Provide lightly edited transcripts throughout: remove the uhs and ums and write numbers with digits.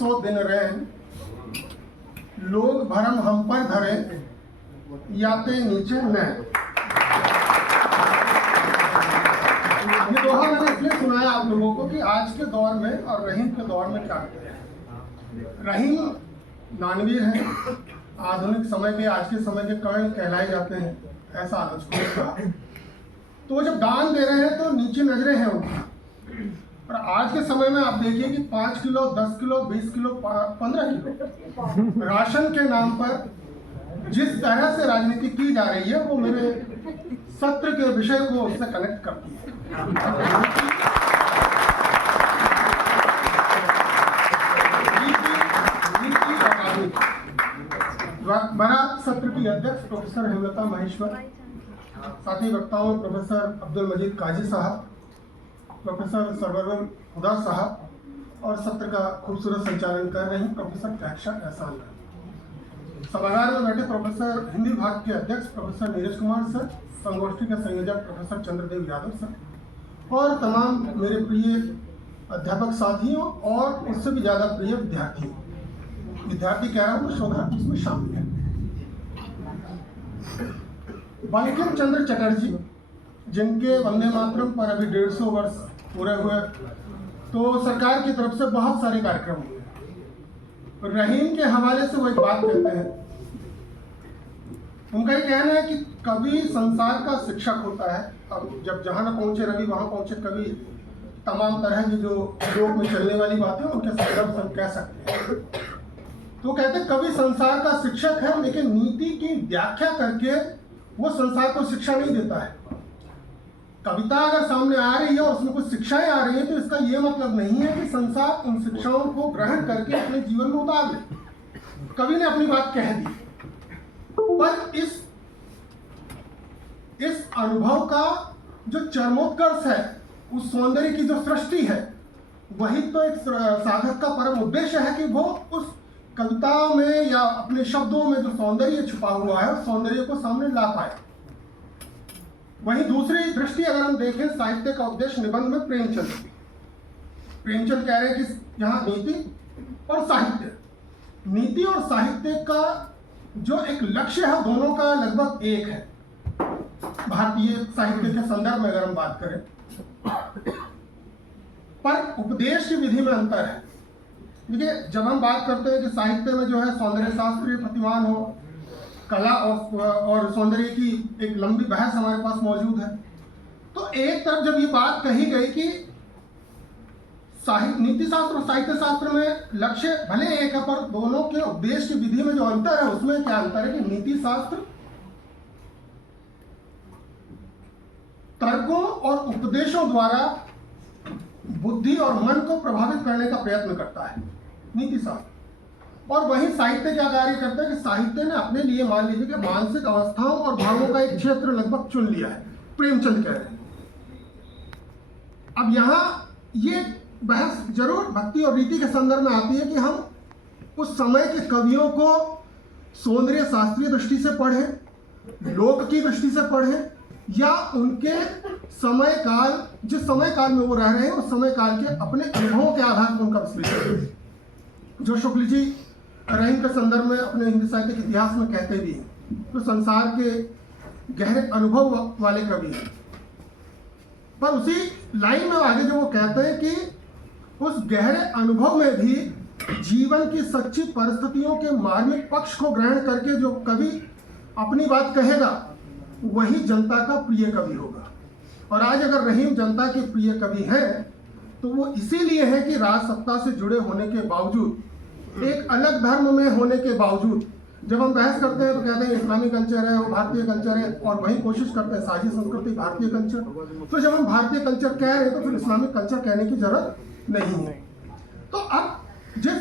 100 दिन रहे, लोग भरम हम पर धरे, याते नीचे न। ये दोहा मैंने इसलिए सुनाया आप लोगों को कि आज के दौर में और रहीम के दौर में क्या है। रहीम दानवीर है, आधुनिक समय के, आज के समय के कर्ण कहलाए जाते हैं, ऐसा आलोचकों ने कहा। तो वो जब दान दे रहे हैं तो नीचे नजरें हैं उनकी। और आज के समय में आप देखिए कि 5 kilo, 10 kilo, 20 kilo, 15 kilo ration के नाम पर जिस तरह से राजनीति की जा रही है, वो मेरे सत्र के विषय को उससे कनेक्ट करती है। बड़ा सत्र की अध्यक्ष प्रोफेसर हेमलता महेश्वर, साथी वक्ताओं प्रोफेसर अब्दुल मजीद काजी साहब, प्रोफेसर सरवर खुदा साहब और सत्र का खूबसूरत संचालन कर रही प्रोफेसर कैक्षा एहसान। सभागार में बैठे प्रोफेसर हिंदी विभाग के अध्यक्ष प्रोफेसर नीरज कुमार सर, संगोष्ठी के संयोजक प्रोफेसर चंद्रदेव यादव सर और तमाम मेरे प्रिय अध्यापक साथियों और उससे भी ज़्यादा प्रिय विद्यार्थी कह रहा हूँ तो शोधार्थी इसमें शामिल है। बंकिम चंद्र चटर्जी, जिनके वंदे मातरम पर अभी 150 वर्ष पूरे हुए, तो सरकार की तरफ से बहुत सारे कार्यक्रम हुए। रहीम के हवाले से वो एक बात कहते हैं, उनका ये कहना है कि कवि संसार का शिक्षक होता है। अब जब जहाँ न पहुँचे रवि वहाँ पहुँचे कवि, तमाम तरह की जो लोक में चलने वाली बातें उनके संदर्भ से हम कह सकते हैं। तो कहते हैं कवि संसार का शिक्षक है, लेकिन नीति की व्याख्या करके वो संसार को शिक्षा नहीं देता है। कविता अगर सामने आ रही है और उसमें कुछ शिक्षाएं आ रही हैं तो इसका ये मतलब नहीं है कि संसार उन शिक्षाओं को ग्रहण करके अपने जीवन में उतार ले। कवि ने अपनी बात कह दी, पर इस अनुभव का जो चरमोत्कर्ष है, उस सौंदर्य की जो सृष्टि है, वही तो एक साधक का परम उद्देश्य है कि वो उस कविता में या अपने शब्दों में जो सौंदर्य छुपा हुआ है उस सौंदर्य को सामने ला पाए। वहीं दूसरी दृष्टि अगर हम देखें, साहित्य का उद्देश्य निबंध में प्रेमचंद कह रहे हैं कि यहाँ नीति और साहित्य का जो एक लक्ष्य है, दोनों का लगभग एक है। भारतीय साहित्य के संदर्भ में अगर हम बात करें, पर उपदेश की विधि में अंतर है। देखिए, जब हम बात करते हैं कि साहित्य में जो है सौंदर्य शास्त्रीय प्रतिमान हो, कला और सौंदर्य की एक लंबी बहस हमारे पास मौजूद है, तो एक तरफ जब ये बात कही गई कि नीति शास्त्र और साहित्य शास्त्र में लक्ष्य भले एक है, पर दोनों के उपदेश की विधि में जो अंतर है, उसमें क्या अंतर है कि नीति शास्त्र तर्कों और उपदेशों द्वारा बुद्धि और मन को प्रभावित करने का प्रयत्न करता है, नीति शास्त्र। और वही साहित्य क्या कार्य करता है कि साहित्य ने अपने लिए मान लीजिए कि मानसिक अवस्थाओं और भावों का एक क्षेत्र लगभग चुन लिया है, प्रेमचंद कह रहे हैं। अब यहाँ ये बहस जरूर भक्ति और रीति के संदर्भ में आती है कि हम उस समय के कवियों को सौंदर्य शास्त्रीय दृष्टि से पढ़ें, लोक की दृष्टि से पढ़ें, या उनके समय काल, जिस समय काल में वो रह रहे हैं उस समय काल के अपने अनुभवों के आधार पर उनका विश्लेषण करें। जो शुक्ल जी रहीम के संदर्भ में अपने हिंदी साहित्य के इतिहास में कहते भी हैं, तो संसार के गहरे अनुभव वाले कवि हैं। पर उसी लाइन में आगे जो वो कहते हैं कि उस गहरे अनुभव में भी जीवन की सच्ची परिस्थितियों के मार्मिक पक्ष को ग्रहण करके जो कवि अपनी बात कहेगा, वही जनता का प्रिय कवि होगा। और आज अगर रहीम जनता के प्रिय कवि हैं तो वो इसीलिए है कि राज सत्ता से जुड़े होने के बावजूद, एक अलग धर्म में होने के बावजूद, जब हम बहस करते हैं तो कहते हैं इस्लामी कल्चर है, वो भारतीय कल्चर है, और वही कोशिश करते हैं साझी संस्कृति भारतीय कल्चर। तो जब हम भारतीय कल्चर कह रहे हैं तो फिर इस्लामिक कल्चर कहने की जरूरत नहीं है। तो अब जिन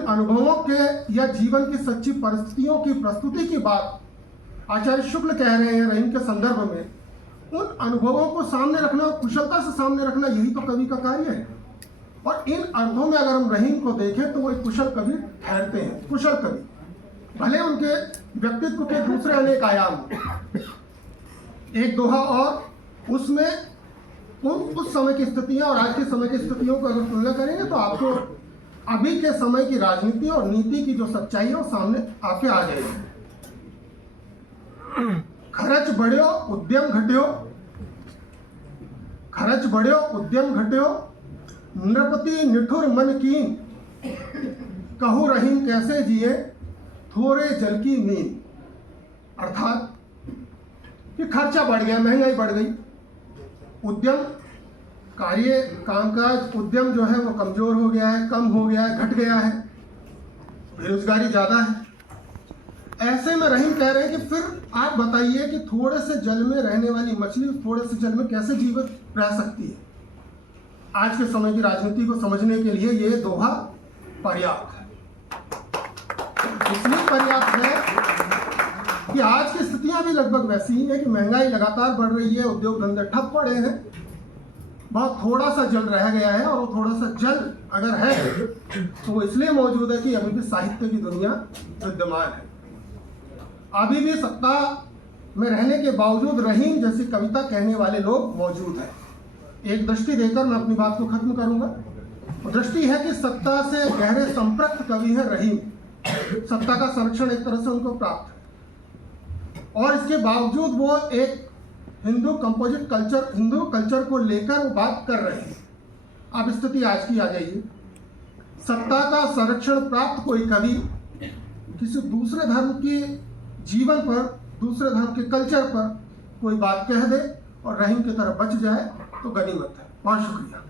अनुभवों के या जीवन की सच्ची परिस्थितियों की प्रस्तुति की बात आचार्य शुक्ल कह रहे हैं रहीम के संदर्भ में, उन अनुभवों को सामने रखना, कुशलता से सामने रखना, यही तो कवि का कार्य है। और इन अर्थों में अगर हम रहीम को देखें तो वो एक कुशल कवि ठहरते हैं। कुशल कवि, भले उनके व्यक्तित्व के दूसरे अनेक आयाम, एक दोहा और उसमें उस समय की स्थितियां और आज के समय की स्थितियों को अगर तुलना करेंगे तो आपको अभी के समय की राजनीति और नीति की जो सच्चाई है वो सामने आके आ जाएगी। खर्च बढ़्यो उद्यम घट्यो, खर्च बढ़्यो उद्यम घट्यो, नृपति निठुर मन कीन, कहू रहीम कैसे जिए, थोड़े जल की नींद। अर्थात कि खर्चा बढ़ गया, महंगाई बढ़ गई, उद्यम कार्य कामकाज उद्यम जो है वो कमजोर हो गया है, कम हो गया है, घट गया है, बेरोजगारी ज़्यादा है। ऐसे में रहीम कह रहे हैं कि फिर आप बताइए कि थोड़े से जल में रहने वाली मछली थोड़े से जल में कैसे जीवित रह सकती है। आज के समय की राजनीति को समझने के लिए ये दोहा पर्याप्त है। इसलिए पर्याप्त है कि आज की स्थितियां भी लगभग वैसी ही है कि महंगाई लगातार बढ़ रही है, उद्योग धंधे ठप पड़े हैं, बहुत थोड़ा सा जल रह गया है, और वो थोड़ा सा जल अगर है तो वो इसलिए मौजूद है कि अभी भी साहित्य की दुनिया विद्यमान है। अभी भी सत्ता में रहने के बावजूद रहीम जैसी कविता कहने वाले लोग मौजूद हैं। एक दृष्टि देकर मैं अपनी बात को खत्म करूंगा। दृष्टि है कि सत्ता से गहरे संपृक्त कवि है रहीम। सत्ता का संरक्षण एक तरह से उनको प्राप्त है, और इसके बावजूद वो एक हिंदू कल्चर को लेकर वो बात कर रहे हैं। अब स्थिति आज की आ जाइए, सत्ता का संरक्षण प्राप्त कोई कवि किसी दूसरे धर्म के जीवन पर, दूसरे धर्म के कल्चर पर कोई बात कह दे और रहीम की तरफ बच जाए तो गनीमत है। बहुत शुक्रिया।